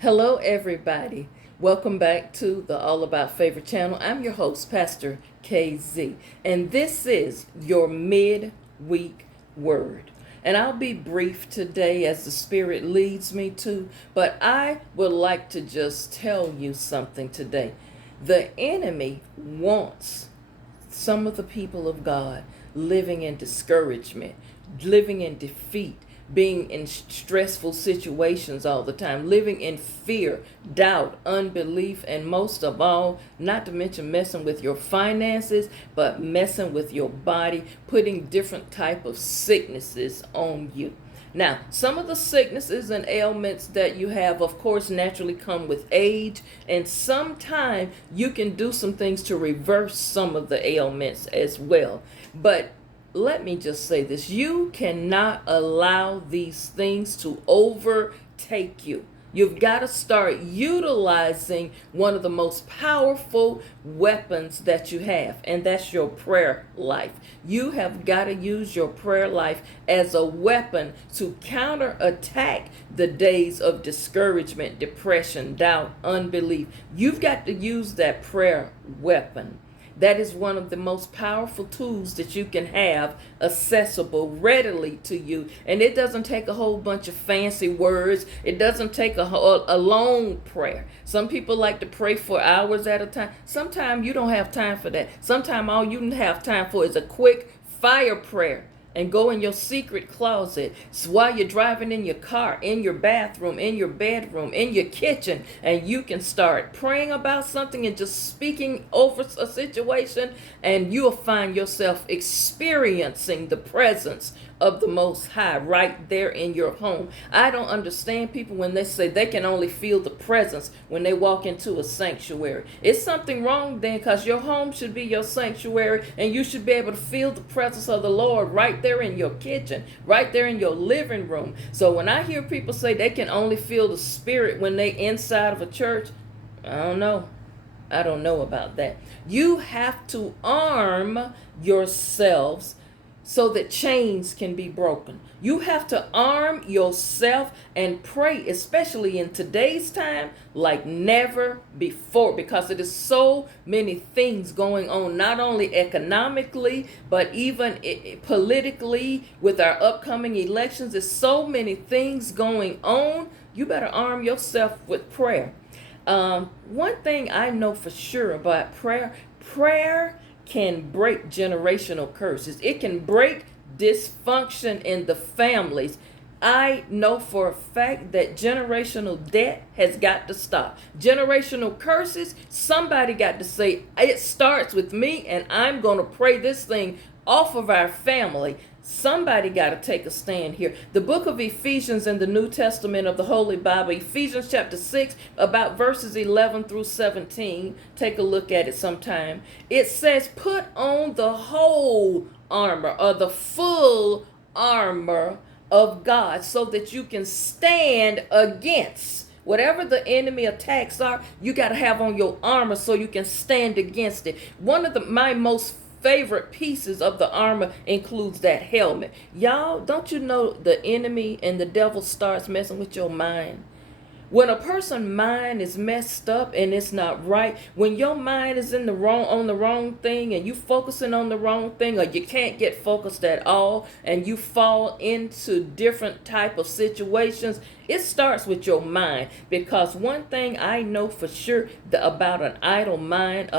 Hello, everybody. Welcome back to the All About Favor channel. I'm your host, Pastor KZ, and this is your midweek word. And I'll be brief today as the Spirit leads me to, but I would like to just tell you something today. The enemy wants some of the people of God living in discouragement, living in defeat, being in stressful situations all the time, living in fear, doubt, unbelief, and most of all, not to mention messing with your finances, but messing with your body, putting different type of sicknesses on you. Now, some of the sicknesses and ailments that you have, of course, naturally come with age, and sometimes you can do some things to reverse some of the ailments as well. But let me just say this: you cannot allow these things to overtake you. You've got to start utilizing one of the most powerful weapons that you have, and that's your prayer life. You have got to use your prayer life as a weapon to counterattack the days of discouragement, depression, doubt, unbelief. You've got to use that prayer weapon. That is one of the most powerful tools that you can have accessible readily to you. And it doesn't take a whole bunch of fancy words. It doesn't take a long prayer. Some people like to pray for hours at a time. Sometimes you don't have time for that. Sometimes all you have time for is a quick fire prayer. And go in your secret closet while you're driving in your car, in your bathroom, in your bedroom, in your kitchen, and you can start praying about something and just speaking over a situation, and you'll find yourself experiencing the presence of the Most High right there in your home. I don't understand people when they say they can only feel the presence when they walk into a sanctuary. It's something wrong then, because your home should be your sanctuary, and you should be able to feel the presence of the Lord right there in your kitchen, right there in your living room. So when I hear people say they can only feel the Spirit when they inside of a church, I don't know. I don't know about that. You have to arm yourselves so that chains can be broken. You have to arm yourself and pray, especially in today's time, like never before, because it is so many things going on, not only economically, but even politically with our upcoming elections. There's so many things going on. You better arm yourself with prayer. One thing I know for sure about prayer can break generational curses. It can break dysfunction in the families. I know for a fact that generational debt has got to stop. Generational curses, somebody got to say, it starts with me, and I'm going to pray this thing off of our family. Somebody got to take a stand here. The book of Ephesians in the New Testament of the Holy Bible, Ephesians chapter 6, about verses 11 through 17. Take a look at it sometime. It says, put on the whole armor, or the full armor of God, so that you can stand against whatever the enemy attacks are. You got to have on your armor so you can stand against it. One of my most favorite pieces of the armor includes that helmet. Y'all, don't you know the enemy and the devil starts messing with your mind? When a person's mind is messed up and it's not right, when your mind is on the wrong thing, and you focusing on the wrong thing, or you can't get focused at all, and you fall into different type of situations, it starts with your mind. Because one thing I know for sure about an idle mind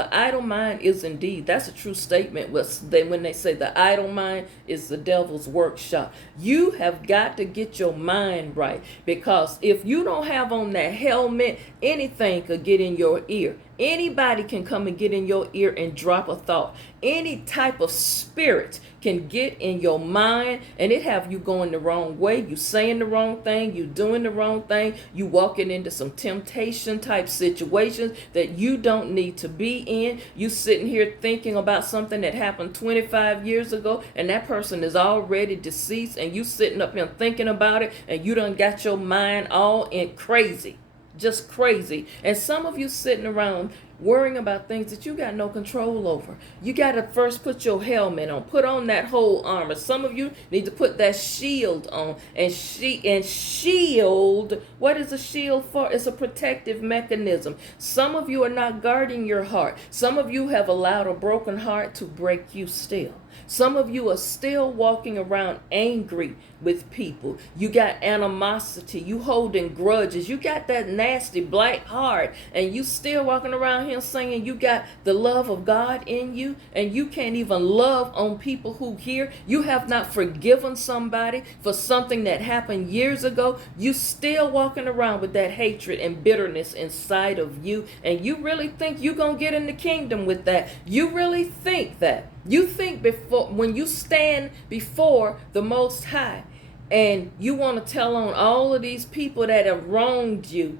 is indeed, that's a true statement when they say the idle mind is the devil's workshop. You have got to get your mind right, because if you don't have on that helmet, anything could get in your ear. Anybody can come and get in your ear and drop a thought. Any type of spirit can get in your mind, and it have you going the wrong way. You saying the wrong thing, you doing the wrong thing, you walking into some temptation type situations that you don't need to be in. You sitting here thinking about something that happened 25 years ago, and that person is already deceased, and you sitting up here thinking about it, and you done got your mind all in crazy. Just crazy. And some of you sitting around worrying about things that you got no control over. You got to first put your helmet on, put on that whole armor. Some of you need to put that shield on, and shield. What is a shield for? It's a protective mechanism. Some of you are not guarding your heart. Some of you have allowed a broken heart to break you still. Some of you are still walking around angry with people. You got animosity. You holding grudges. You got that nasty black heart, and you still walking around here saying you got the love of God in you, and you can't even love on people who hear. You have not forgiven somebody for something that happened years ago. You still walking around with that hatred and bitterness inside of you, and you really think you're going to get in the kingdom with that. You really think that. You think before, when you stand before the Most High and you want to tell on all of these people that have wronged you,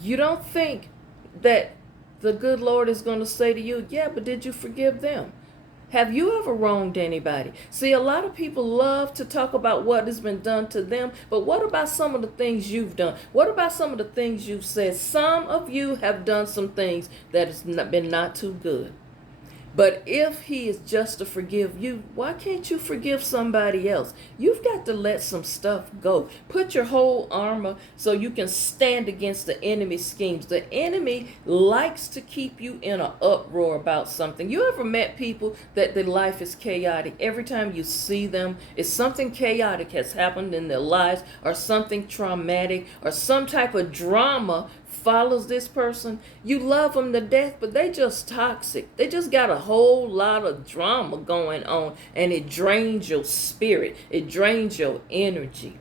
you don't think that the good Lord is going to say to you, yeah, but did you forgive them? Have you ever wronged anybody? See, a lot of people love to talk about what has been done to them, but what about some of the things you've done? What about some of the things you've said? Some of you have done some things that has been not too good. But if he is just to forgive you, why can't you forgive somebody else? You've got to let some stuff go. Put your whole armor so you can stand against the enemy's schemes. The enemy likes to keep you in an uproar about something. You ever met people that their life is chaotic? Every time you see them, it's something chaotic has happened in their lives, or something traumatic, or some type of drama follows this person. You love them to death, but they just toxic. They just got a whole lot of drama going on, and it drains your spirit. It drains your energy.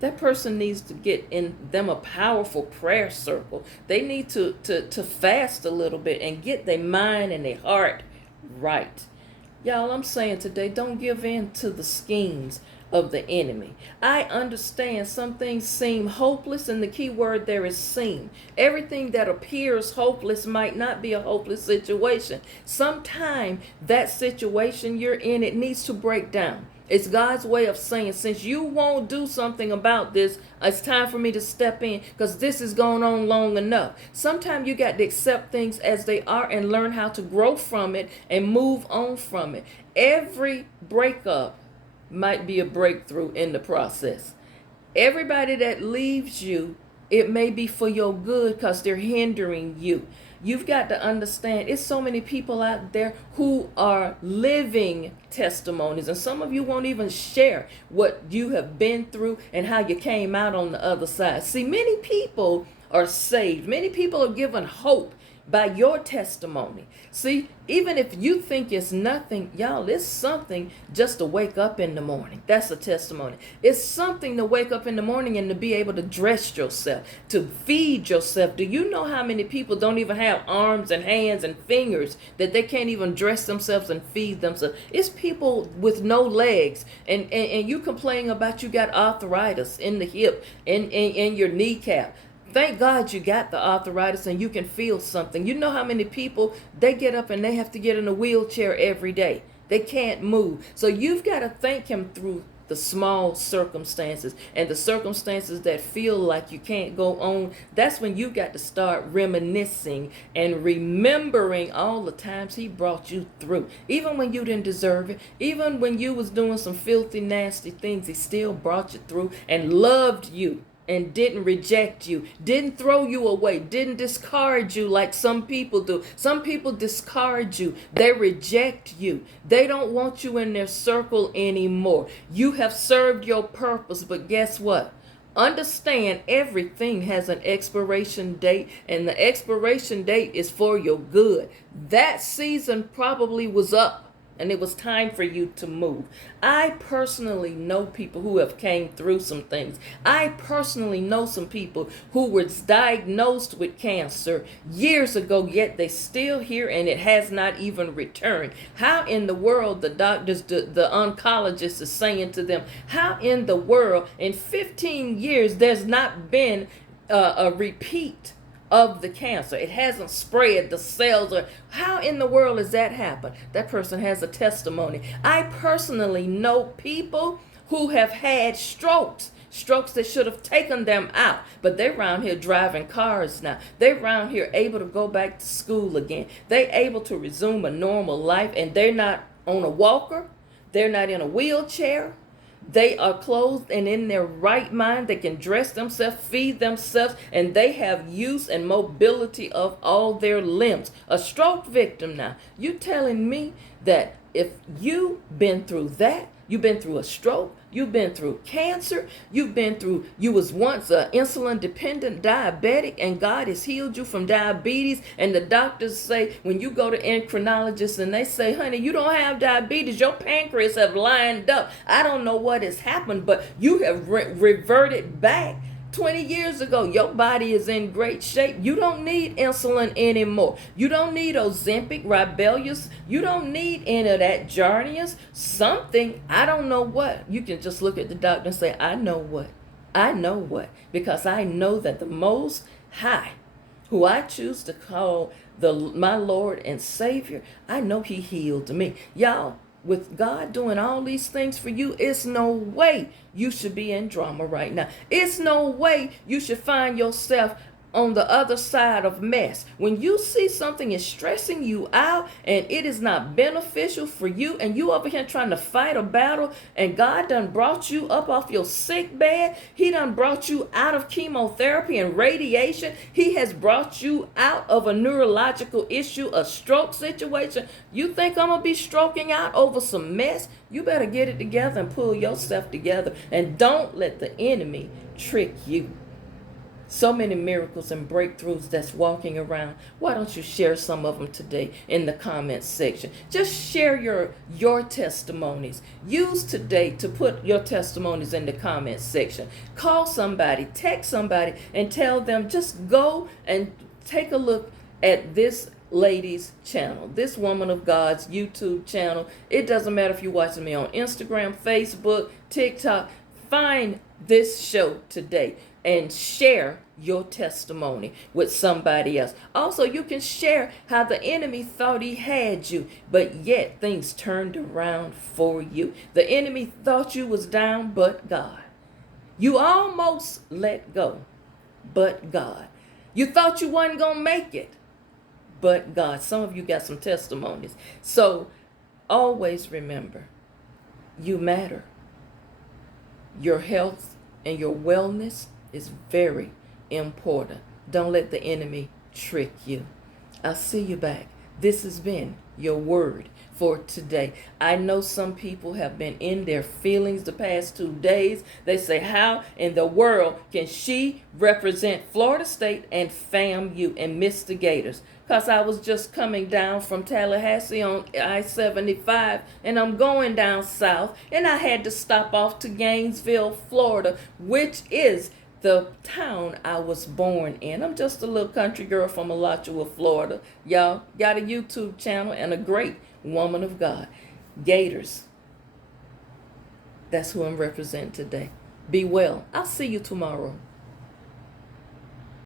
That person needs to get in them a powerful prayer circle. They need to fast a little bit and get their mind and their heart right. Y'all, I'm saying today, don't give in to the schemes of the enemy. I understand some things seem hopeless, and the key word there is seem. Everything that appears hopeless might not be a hopeless situation. Sometime that situation you're in, it needs to break down. It's God's way of saying, since you won't do something about this, it's time for me to step in, because this has gone on long enough. Sometimes you got to accept things as they are and learn how to grow from it and move on from it. Every breakup might be a breakthrough in the process. Everybody that leaves you, it may be for your good because they're hindering you. You've got to understand, it's so many people out there who are living testimonies, and some of you won't even share what you have been through and how you came out on the other side. See, many people are saved. Many people are given hope by your testimony. See, even if you think it's nothing, y'all, it's something just to wake up in the morning. That's a testimony. It's something to wake up in the morning and to be able to dress yourself, to feed yourself. Do you know how many people don't even have arms and hands and fingers, that they can't even dress themselves and feed themselves? It's people with no legs, and you complain about you got arthritis in the hip and in your kneecap. Thank God you got the arthritis and you can feel something. You know how many people, they get up and they have to get in a wheelchair every day. They can't move. So you've got to thank him through the small circumstances, and the circumstances that feel like you can't go on. That's when you got to start reminiscing and remembering all the times he brought you through. Even when you didn't deserve it, even when you was doing some filthy, nasty things, he still brought you through and loved you and didn't reject you, didn't throw you away, didn't discard you like some people do. Some people discard you. They reject you. They don't want you in their circle anymore. You have served your purpose, but guess what? Understand, everything has an expiration date, and the expiration date is for your good. That season probably was up, and it was time for you to move. I personally know people who have came through some things. I personally know some people who were diagnosed with cancer years ago, yet they still here and it has not even returned. How in the world the doctors, the oncologist is saying to them, how in the world in 15 years there's not been a repeat of the cancer? It hasn't spread the cells. Or how in the world has that happened? That person has a testimony. I personally know people who have had strokes strokes that should have taken them out. But they're around here driving cars now. They're around here able to go back to school again. They're able to resume a normal life, and they're not on a walker. They're not in a wheelchair. They are clothed and in their right mind. They can dress themselves, feed themselves, and they have use and mobility of all their limbs. A stroke victim now. You telling me that if you've been through that, you've been through a stroke, you've been through cancer, you was once an insulin dependent diabetic, and God has healed you from diabetes, and the doctors say, when you go to endocrinologists and they say, honey, you don't have diabetes, your pancreas have lined up. I don't know what has happened, but you have reverted back 20 years ago. Your body is in great shape. You don't need insulin anymore. You don't need Ozempic, Ribellius. You don't need any of that Jardiance. Something, I don't know what. You can just look at the doctor and say, I know what. I know what. Because I know that the Most High, who I choose to call my Lord and Savior, I know he healed me. Y'all, with God doing all these things for you, it's no way you should be in drama right now. It's no way you should find yourself on the other side of mess. When you see something is stressing you out and it is not beneficial for you, and you over here trying to fight a battle, and God done brought you up off your sick bed, he done brought you out of chemotherapy and radiation, he has brought you out of a neurological issue, a stroke situation. You think I'm gonna be stroking out over some mess? You better get it together and pull yourself together, and don't let the enemy trick you. So many miracles and breakthroughs that's walking around. Why don't you share some of them today in the comments section? Just share your testimonies. Use today to put your testimonies in the comments section. Call somebody, text somebody, and tell them, just go and take a look at this lady's channel, this woman of God's YouTube channel. It doesn't matter if you're watching me on Instagram, Facebook, TikTok. Find this show today and share your testimony with somebody else. Also, you can share how the enemy thought he had you, but yet things turned around for you. The enemy thought you was down, but God. You almost let go, but God. You thought you wasn't going to make it, but God. Some of you got some testimonies. So always remember, you matter. Your health and your wellness is very important. Don't let the enemy trick you. I'll see you back. This has been your word for today. I know some people have been in their feelings the past 2 days. They say, how in the world can she represent Florida State and FAMU and miss the Gators? Because I was just coming down from Tallahassee on I-75, and I'm going down south, and I had to stop off to Gainesville, Florida, which is the town I was born in. I'm just a little country girl from Alachua, Florida. Y'all got a YouTube channel and a great woman of God. Gators. That's who I'm representing today. Be well. I'll see you tomorrow.